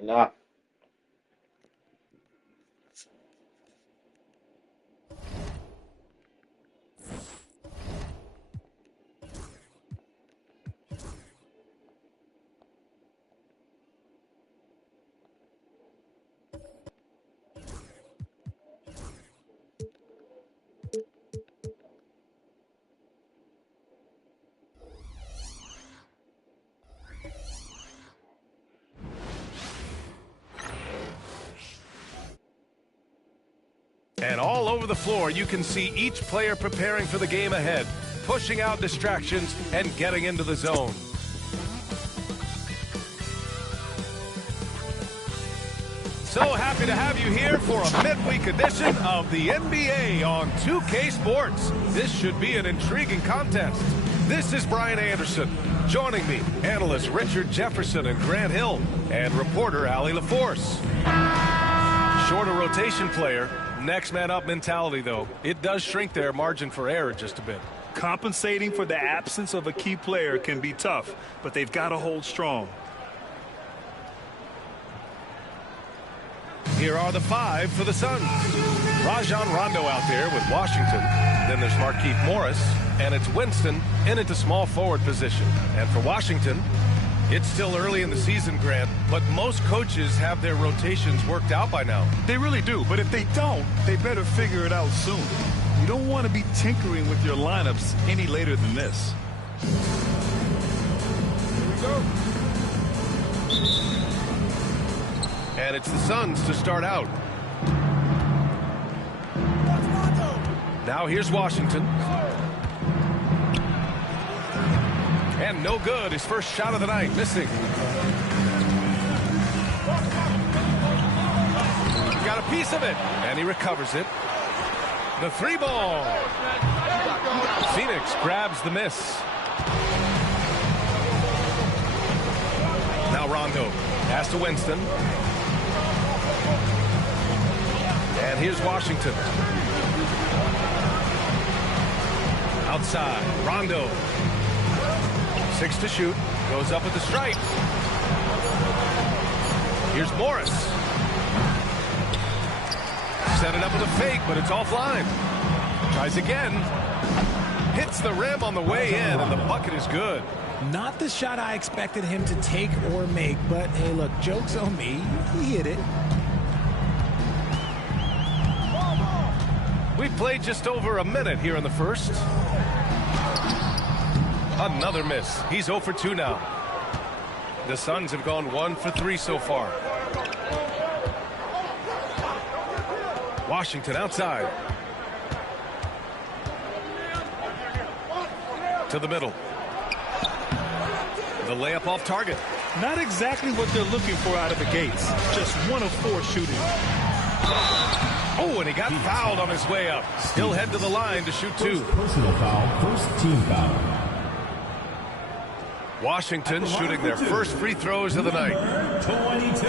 Nah. And all over the floor, you can see each player preparing for the game ahead, pushing out distractions and getting into the zone. So happy to have you here for a midweek edition of the NBA on 2K Sports. This should be an intriguing contest. This is Brian Anderson. Joining me, analysts Richard Jefferson and Grant Hill, and reporter Allie LaForce. Shorter rotation player. Next man up mentality, though. It does shrink their margin for error just a bit. Compensating for the absence of a key player can be tough, but they've got to hold strong. Here are the five for the Suns. Rajon Rondo out there with Washington. Then there's Markieff Morris, and it's Winston in at the small forward position. And for Washington, it's still early in the season, Grant, but most coaches have their rotations worked out by now. They really do, but if they don't, they better figure it out soon. You don't want to be tinkering with your lineups any later than this. Here we go. And it's the Suns to start out. Now here's Washington. And no good. His first shot of the night, missing. Got a piece of it, and he recovers it. The three ball. Phoenix grabs the miss. Now Rondo. Pass to Winston. And here's Washington. Outside, Rondo. 6 to shoot. Goes up with the strike. Here's Morris. Set it up with a fake, but it's offline. Tries again. Hits the rim on the way in, and the bucket is good. Not the shot I expected him to take or make, but hey, look, joke's on me. He hit it. We've played just over a minute here in the first. Another miss. He's 0 for 2 now. The Suns have gone 1 for 3 so far. Washington outside. To the middle. The layup off target. Not exactly what they're looking for out of the gates. Just 1 of 4 shooting. Oh, and he got fouled on his way up. He'll head to the line to shoot 2. Personal foul, first team foul. Washington shooting their first free throws of the night. 22.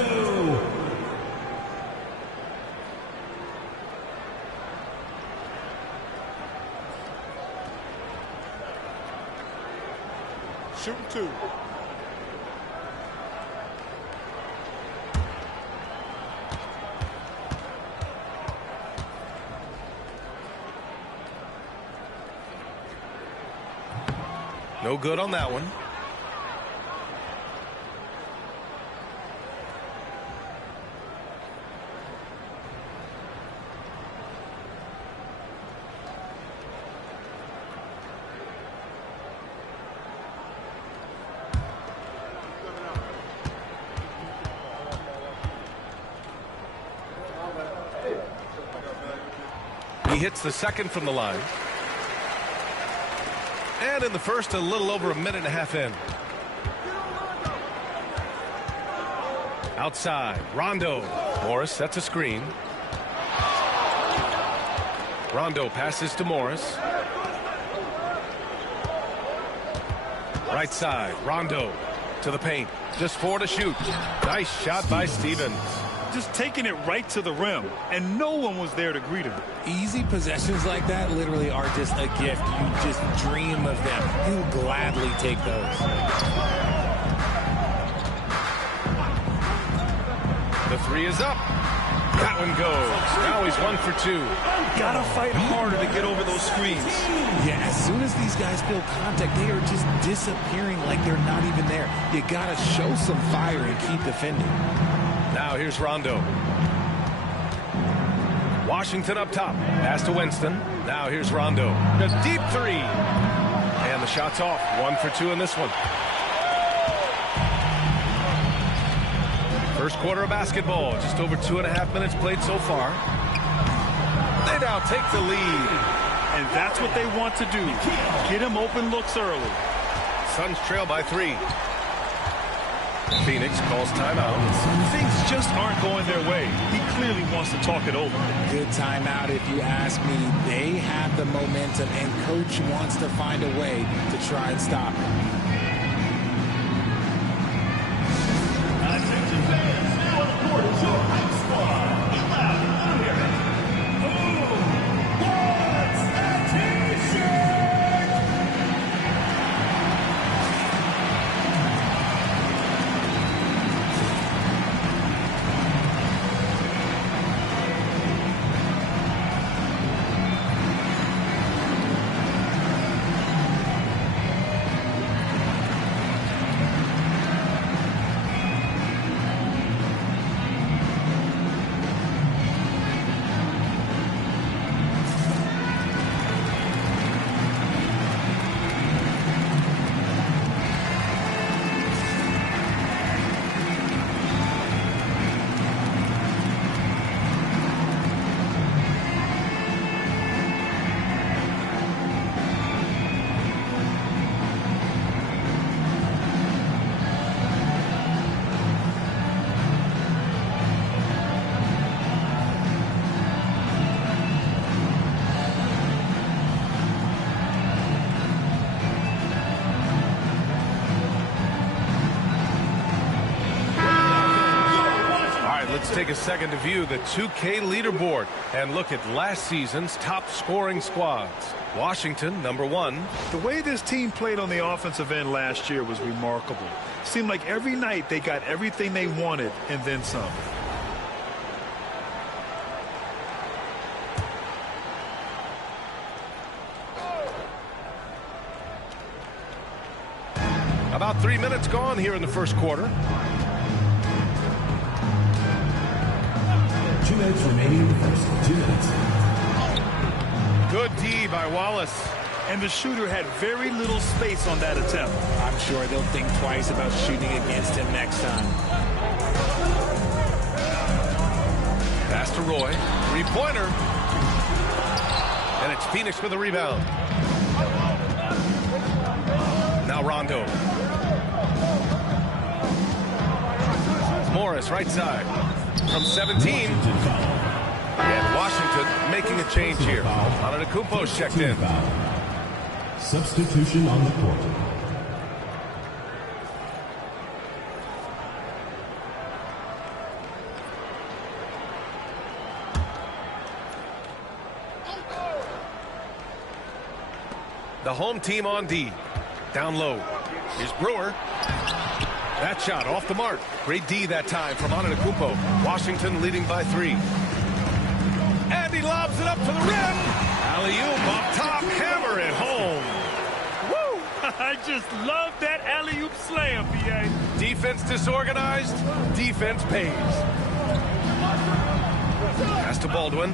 Shooting 2. No good on that one. He hits the second from the line. And in the first, a little over a minute and a half in. Outside, Rondo. Morris sets a screen. Rondo passes to Morris. Right side, Rondo to the paint. Just 4 to shoot. Nice shot by Stevens. Just taking it right to the rim, and no one was there to greet him. Easy possessions like that literally are just a gift. You just dream of them. He'll gladly take those. The three is up. That one goes. Now he's 1 for 2. Gotta fight harder to get over those screens. Yeah, as soon as these guys feel contact, they are just disappearing like they're not even there. You gotta show some fire and keep defending. Now here's Rondo. Washington up top. Pass to Winston. Now here's Rondo. The deep three. And the shot's off. 1 for 2 in this one. First quarter of basketball. Just over 2.5 minutes played so far. They now take the lead. And that's what they want to do. Get him open looks early. Suns trail by 3. Phoenix calls timeout. Things just aren't going their way. He clearly wants to talk it over. Good timeout if you ask me. They have the momentum, and coach wants to find a way to try and stop it. Let's take a second to view the 2K leaderboard and look at last season's top scoring squads. Washington, number 1. The way this team played on the offensive end last year was remarkable. Seemed like every night they got everything they wanted and then some. About 3 minutes gone here in the first quarter. 2 minutes remaining in the first. 2 minutes. Good D by Wallace. And the shooter had very little space on that attempt. I'm sure they'll think twice about shooting against him next time. Pass to Roy. Three-pointer. And it's Phoenix with the rebound. Now Rondo. Morris, right side. From 17. And Washington making a change here. Antetokounmpo's checked in. Substitution on the court. The home team on D. Down low. Here's Brewer. That shot off the mark. Great D that time from Antetokounmpo. Washington leading by 3. And he lobs it up to the rim. Alley-oop up top. Hammer it home. Woo! I just love that alley-oop slam, B.A. Defense disorganized. Defense pays. Pass to Baldwin.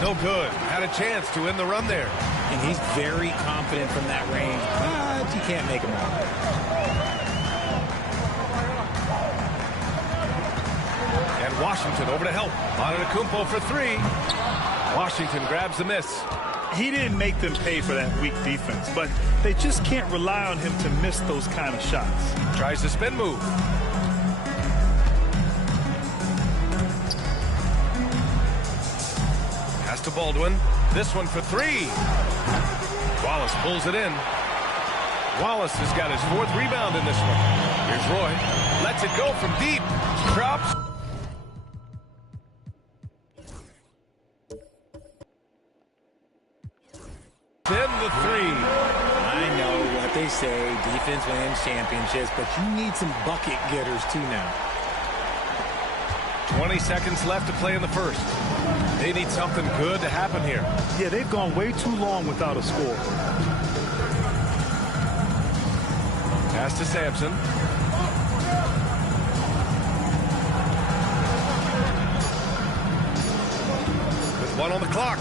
No good. Had a chance to end the run there. And he's very confident from that range, but you can't make him out. And Washington over to help. Antetokounmpo for 3. Washington grabs the miss. He didn't make them pay for that weak defense, but they just can't rely on him to miss those kind of shots. Tries the spin move. Pass to Baldwin. This one for 3. Wallace pulls it in. Wallace has got his 4th rebound in this one. Here's Roy. Lets it go from deep. Drops. In the 3. I know what they say defense wins championships, but you need some bucket getters too now. 20 seconds left to play in the first. They need something good to happen here. Yeah, they've gone way too long without a score. Pass to Sampson. With 1 on the clock.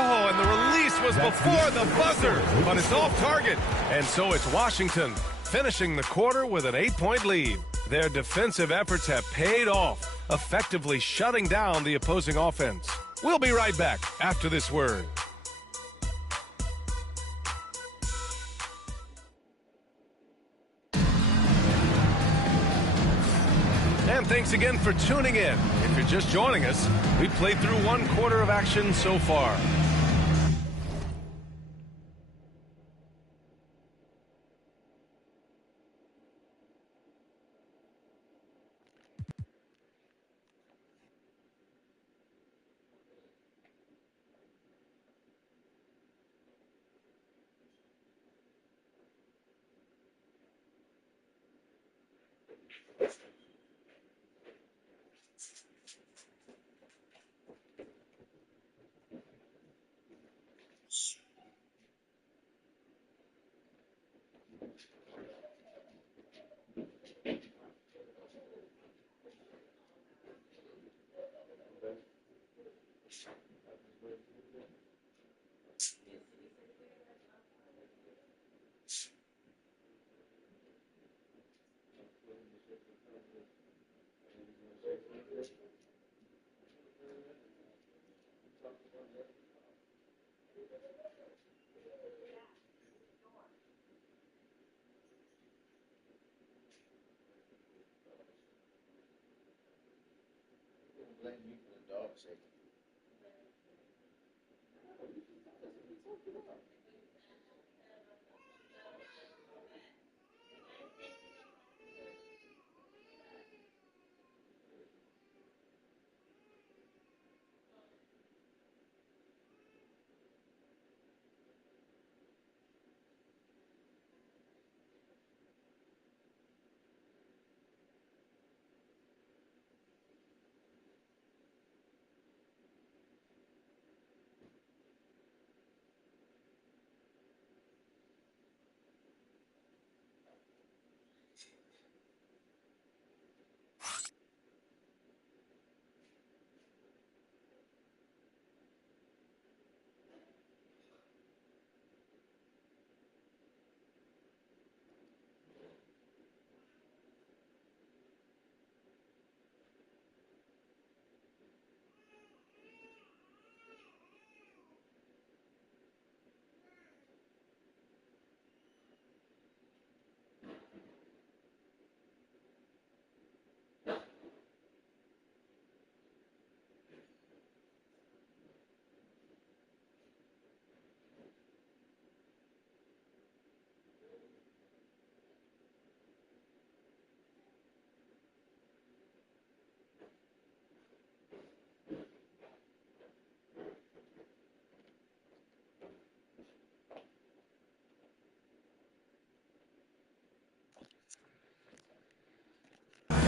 Oh, and the release was before the buzzer, but it's off target. And so it's Washington finishing the quarter with an 8-point lead. Their defensive efforts have paid off, effectively shutting down the opposing offense. We'll be right back after this word. And thanks again for tuning in. If you're just joining us, we've played through 1 quarter of action so far.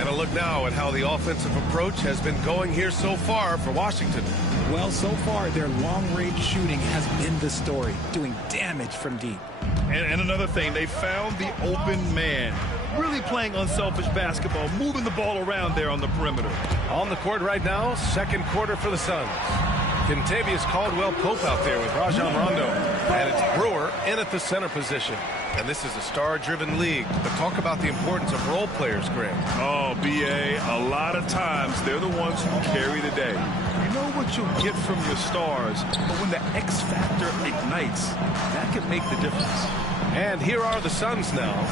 And a look now at how the offensive approach has been going here so far for Washington. Well, so far, their long-range shooting has been the story, doing damage from deep. And another thing, they found the open man. Really playing unselfish basketball, moving the ball around there on the perimeter. On the court right now, second quarter for the Suns. Kentavious Caldwell-Pope out there with Rajon Rondo. And it's Brewer in at the center position. And this is a star-driven league. But talk about the importance of role players, Greg. Oh, B.A., a lot of times they're the ones who carry the day. You know what you'll get from your stars, but when the X factor ignites, that can make the difference. And here are the Suns now,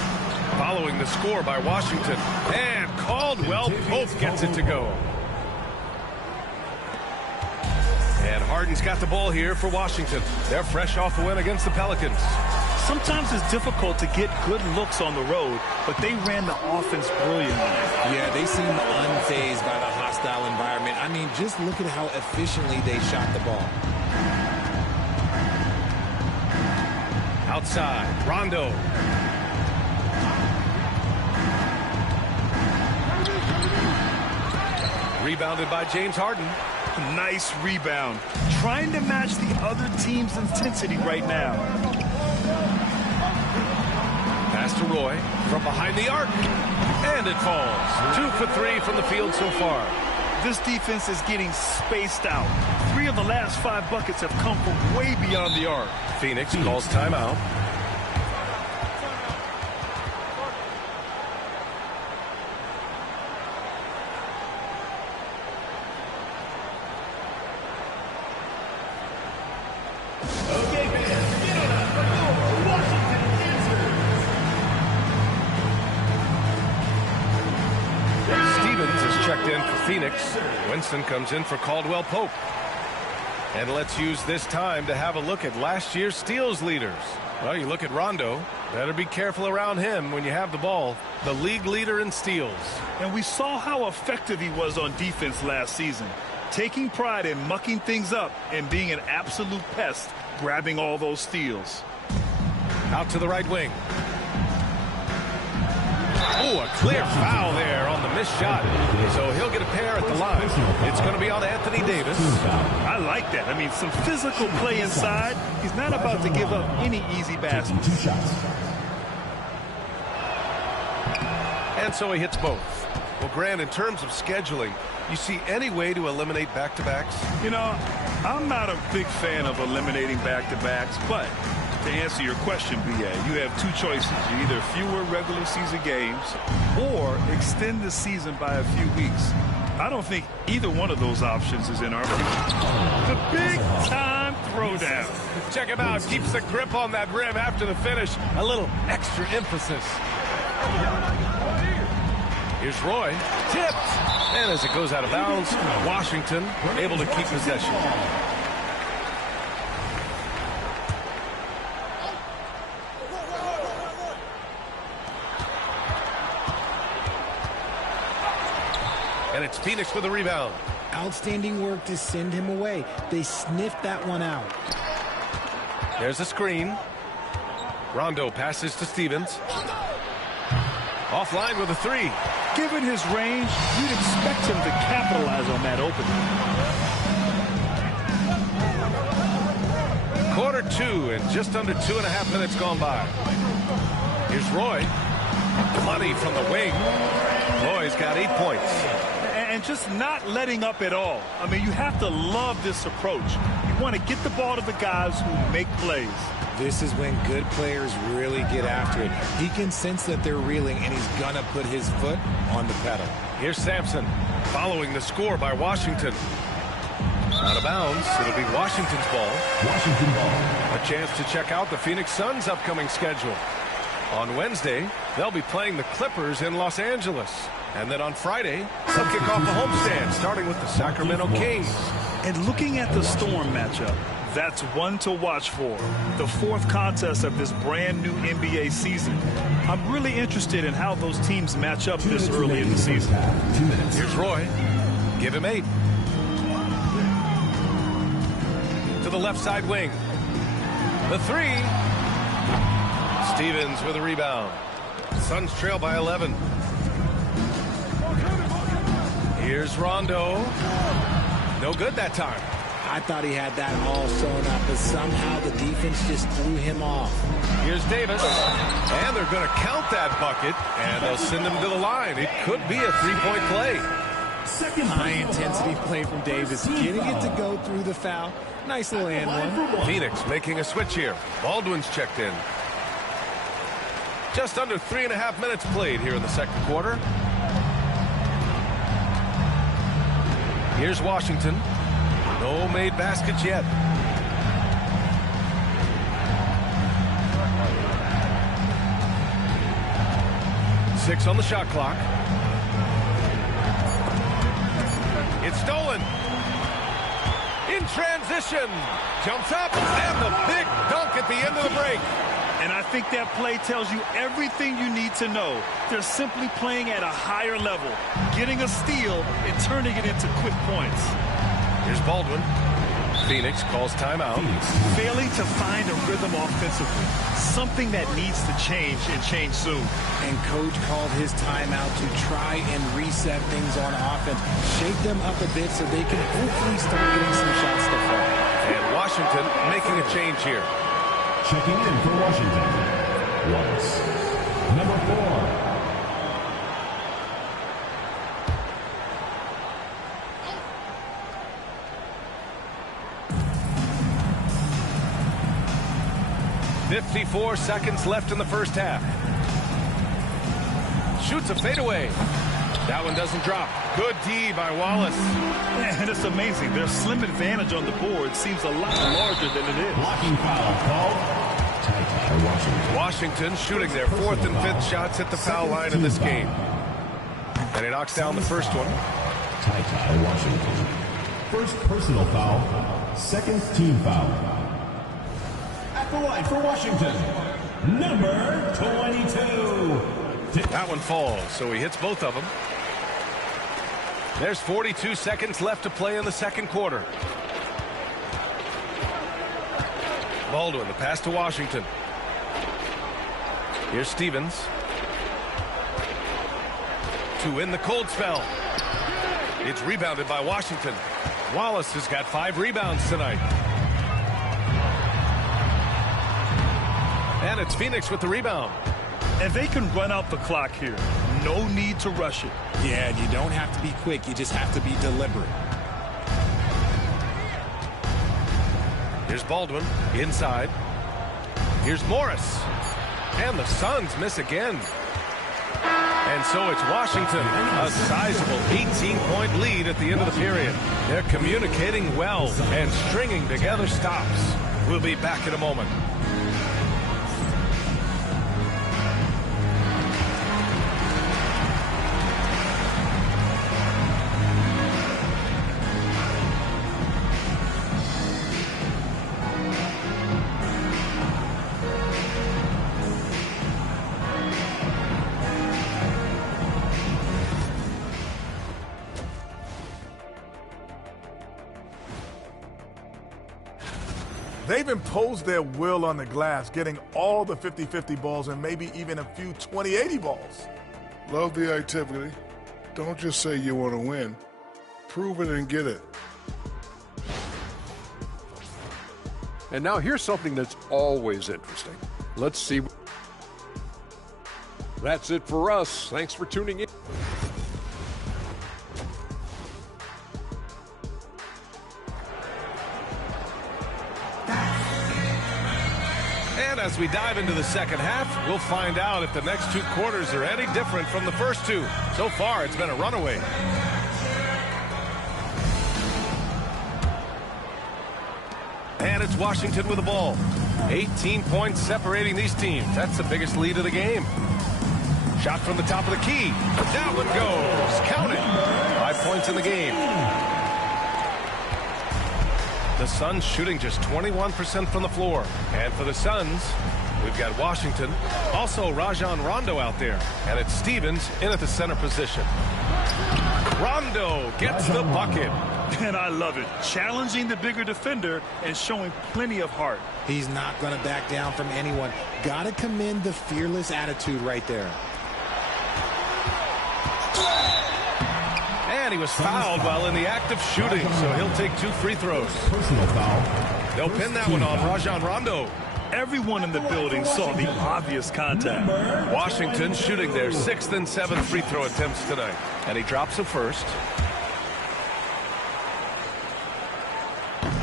following the score by Washington. And Caldwell-Pope gets it to go. And Harden's got the ball here for Washington. They're fresh off a win against the Pelicans. Sometimes it's difficult to get good looks on the road, but they ran the offense brilliantly. Yeah, they seem unfazed by the hostile environment. I mean, just look at how efficiently they shot the ball. Outside, Rondo. Rebounded by James Harden. Nice rebound. Trying to match the other team's intensity right now. Pass to Roy from behind the arc. And it falls. 2 for 3 from the field so far. This defense is getting spaced out. 3 of the last 5 buckets have come from way beyond the arc. Phoenix calls timeout. Checked in for Phoenix. Winston comes in for Caldwell Pope. And let's use this time to have a look at last year's steals leaders. Well, you look at Rondo. Better be careful around him when you have the ball. The league leader in steals. And we saw how effective he was on defense last season. Taking pride in mucking things up and being an absolute pest, grabbing all those steals. Out to the right wing. Oh, a clear foul there on the missed shot. So he'll get a pair at the line. It's going to be on Anthony Davis. I like that. I mean, some physical play inside. He's not about to give up any easy baskets. And so he hits both. Well, Grant, in terms of scheduling, you see any way to eliminate back-to-backs? You know, I'm not a big fan of eliminating back-to-backs, but to answer your question, B.A., you have 2 choices. Either fewer regular season games or extend the season by a few weeks. I don't think either one of those options is in our future. The big-time throwdown. Check him out. Keeps the grip on that rim after the finish. A little extra emphasis. Here's Roy. Tipped. And as it goes out of bounds, Washington able to keep possession. And it's Phoenix with a rebound. Outstanding work to send him away. They sniffed that one out. There's a screen. Rondo passes to Stevens. Offline with a 3. Given his range, you'd expect him to capitalize on that opening. Quarter 2 and just under 2.5 minutes gone by. Here's Roy. Money from the wing. Roy's got 8 points. And just not letting up at all. I mean, you have to love this approach. You want to get the ball to the guys who make plays. This is when good players really get after it. He can sense that they're reeling, and he's going to put his foot on the pedal. Here's Sampson following the score by Washington. Out of bounds. It'll be Washington's ball. Washington ball. A chance to check out the Phoenix Suns' upcoming schedule. On Wednesday, they'll be playing the Clippers in Los Angeles. And then on Friday, they'll kick off the homestand, starting with the Sacramento Kings. And looking at the Storm matchup, that's one to watch for. The 4th contest of this brand new NBA season. I'm really interested in how those teams match up this early in the season. 2 minutes. Here's Roy. Give him 8. To the left side wing. The 3. Stevens with a rebound. Suns trail by 11. Here's Rondo. No good that time. I thought he had that all sewn up, but somehow the defense just threw him off. Here's Davis. And they're going to count that bucket, and they'll send him to the line. It could be a 3-point play. High-intensity play from Davis. Getting it to go through the foul. Nice little and one. Phoenix making a switch here. Baldwin's checked in. Just under 3.5 minutes played here in the second quarter. Here's Washington. No made baskets yet. Six on the shot clock. It's stolen. In transition. Jumps up. And the big dunk at the end of the break. And I think that play tells you everything you need to know. They're simply playing at a higher level, getting a steal and turning it into quick points. Here's Baldwin. Phoenix calls timeout. Failing to find a rhythm offensively. Something that needs to change and change soon. And coach called his timeout to try and reset things on offense. Shake them up a bit so they can hopefully start getting some shots to fall. And Washington making a change here. Checking in for Washington. Wallace. Number 4. .54 seconds left in the first half. Shoots a fadeaway. That one doesn't drop. Good D by Wallace. And it's amazing. Their slim advantage on the board seems a lot larger than it is. Blocking foul called. Ty Washington. Washington shooting their 4th and 5th shots at the foul line in this game. And he knocks down the first one. Ty Washington. First personal foul. Second team foul. At the line for Washington, number 22. That one falls, so he hits both of them. There's 42 seconds left to play in the second quarter. Baldwin, the pass to Washington. Here's Stevens. To win the cold spell. It's rebounded by Washington. Wallace has got 5 rebounds tonight. And it's Phoenix with the rebound. And they can run out the clock here. No need to rush it. Yeah, you don't have to be quick. You just have to be deliberate. Here's Baldwin inside. Here's Morris. And the Suns miss again. And so it's Washington, a sizable 18-point lead at the end of the period. They're communicating well and stringing together stops. We'll be back in a moment. They've imposed their will on the glass, getting all the 50-50 balls and maybe even a few 20-80 balls. Love the activity. Don't just say you want to win. Prove it and get it. And now here's something that's always interesting. Let's see. That's it for us. Thanks for tuning in. And as we dive into the second half, we'll find out if the next 2 quarters are any different from the first 2. So far, it's been a runaway. And it's Washington with the ball. 18 points separating these teams. That's the biggest lead of the game. Shot from the top of the key. That one goes. Count it. 5 points in the game. The Suns shooting just 21% from the floor. And for the Suns, we've got Washington. Also Rajon Rondo out there. And it's Stevens in at the center position. Rondo gets the bucket. And I love it. Challenging the bigger defender and showing plenty of heart. He's not going to back down from anyone. Got to commend the fearless attitude right there. And he was fouled while in the act of shooting, so he'll take 2 free throws. Personal foul. They'll pin that one on Rajon Rondo. Everyone in the building saw the obvious contact. Washington shooting their 6th and 7th free throw attempts tonight. And he drops a first.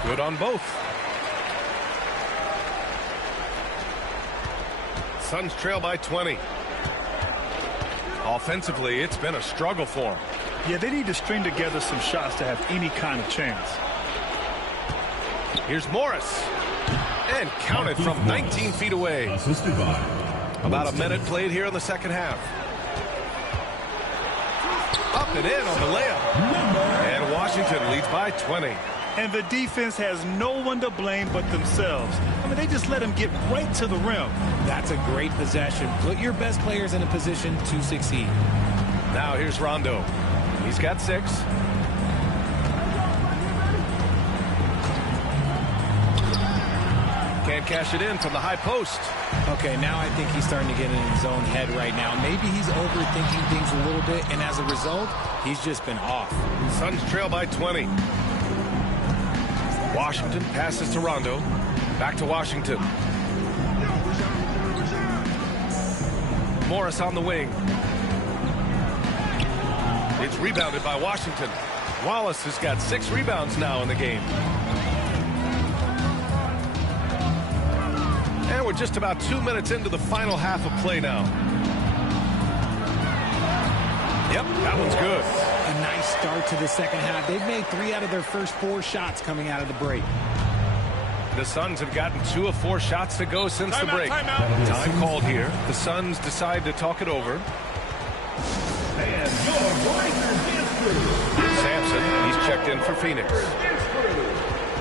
Good on both. Suns trail by 20. Offensively, it's been a struggle for them. Yeah, they need to string together some shots to have any kind of chance. Here's Morris. And counted from 19 feet away. Assisted by. About a minute played here in the second half. Up and in on the layup. And Washington leads by 20. And the defense has no one to blame but themselves. I mean, they just let him get right to the rim. That's a great possession. Put your best players in a position to succeed. Now here's Rondo. He's got 6. cash it in from the high post. Okay, now I think he's starting to get in his own head right now. Maybe he's overthinking things a little bit, and as a result, he's just been off. Suns trail by 20. Washington passes to Rondo. Back to Washington. Morris on the wing. It's rebounded by Washington. Wallace has got 6 rebounds now in the game. And we're just about 2 minutes into the final half of play now. Yep, that one's good. A nice start to the second half. They've made 3 out of their first 4 shots coming out of the break. The Suns have gotten 2 of 4 shots to go since the break. Time called here. The Suns decide to talk it over. And Sampson, he's checked in for Phoenix.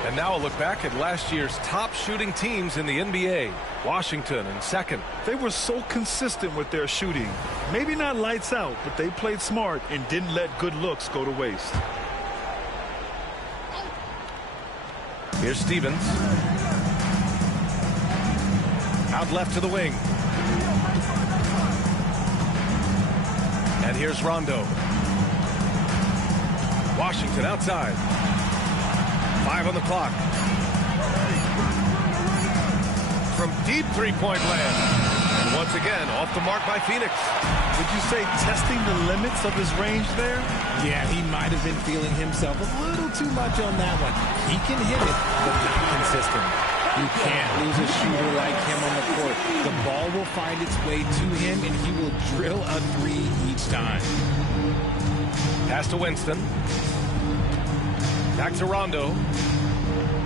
And now a look back at last year's top shooting teams in the NBA. Washington in second. They were so consistent with their shooting. Maybe not lights out, but they played smart and didn't let good looks go to waste. Here's Stevens. Out left to the wing. And here's Rondo. Washington outside. 5 on the clock. From deep three-point land. And once again, off the mark by Phoenix. Would you say testing the limits of his range there? Yeah, he might have been feeling himself a little too much on that one. He can hit it, but not consistent. You can't lose a shooter like him on the court. The ball will find its way to him, and he will drill a 3 each time. Pass to Winston. Back to Rondo.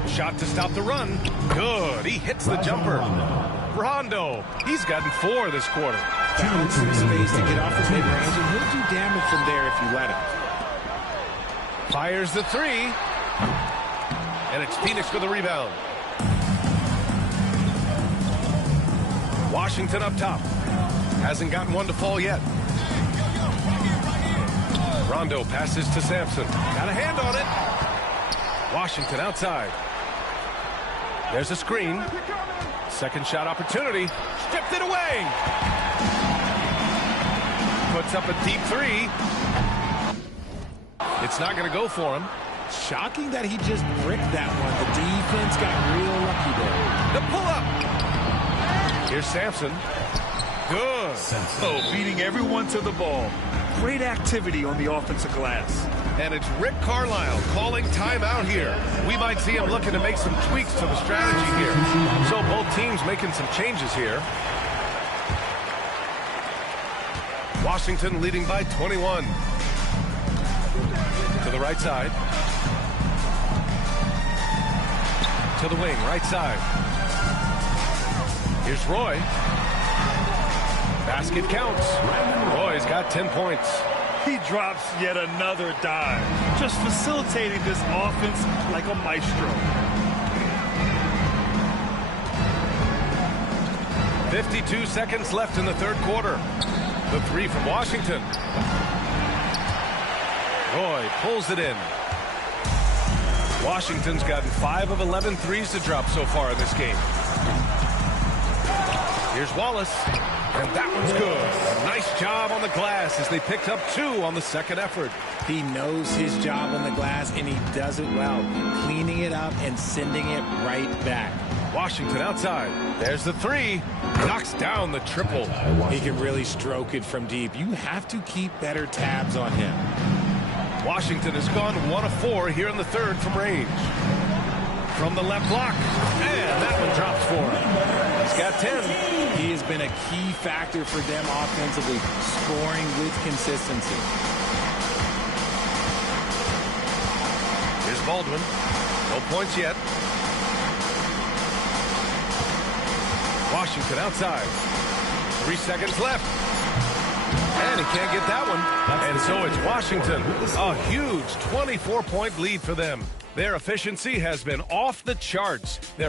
Shot to stop the run. Good. He hits the jumper. Rondo. He's gotten 4 this quarter. Found some space to get off the mid-range, and he'll do damage from there if you let him. Fires the 3. And it's Phoenix with the rebound. Washington up top. Hasn't gotten one to fall yet. Rondo passes to Sampson. Got a hand on it. Washington outside. There's a screen. Second shot opportunity. Stripped it away. Puts up a deep 3. It's not going to go for him. Shocking that he just bricked that one. The defense got real lucky there. The pull-up. Here's Sampson. Good. Oh, beating everyone to the ball. Great activity on the offensive glass. And it's Rick Carlisle calling timeout here. We might see him looking to make some tweaks to the strategy here. So both teams making some changes here. Washington leading by 21. To the right side. To the wing, right side. Here's Roy. Basket counts. Roy's got 10 points. He drops yet another dive, just facilitating this offense like a maestro. 52 seconds left in the third quarter. The 3 from Washington. Roy pulls it in. Washington's gotten 5 of 11 threes to drop so far in this game. Here's Wallace. And that one's good. Nice job on the glass as they picked up 2 on the second effort. He knows his job on the glass, and he does it well. Cleaning it up and sending it right back. Washington outside. There's the 3. Knocks down the triple. He can really stroke it from deep. You have to keep better tabs on him. Washington has gone 1 of 4 here in the third from range. From the left block. And that one drops for him. He's got 10. He has been a key factor for them offensively, scoring with consistency. Here's Baldwin. No points yet. Washington outside. 3 seconds left. And he can't get that one. And so it's Washington. A huge 24-point lead for them. Their efficiency has been off the charts.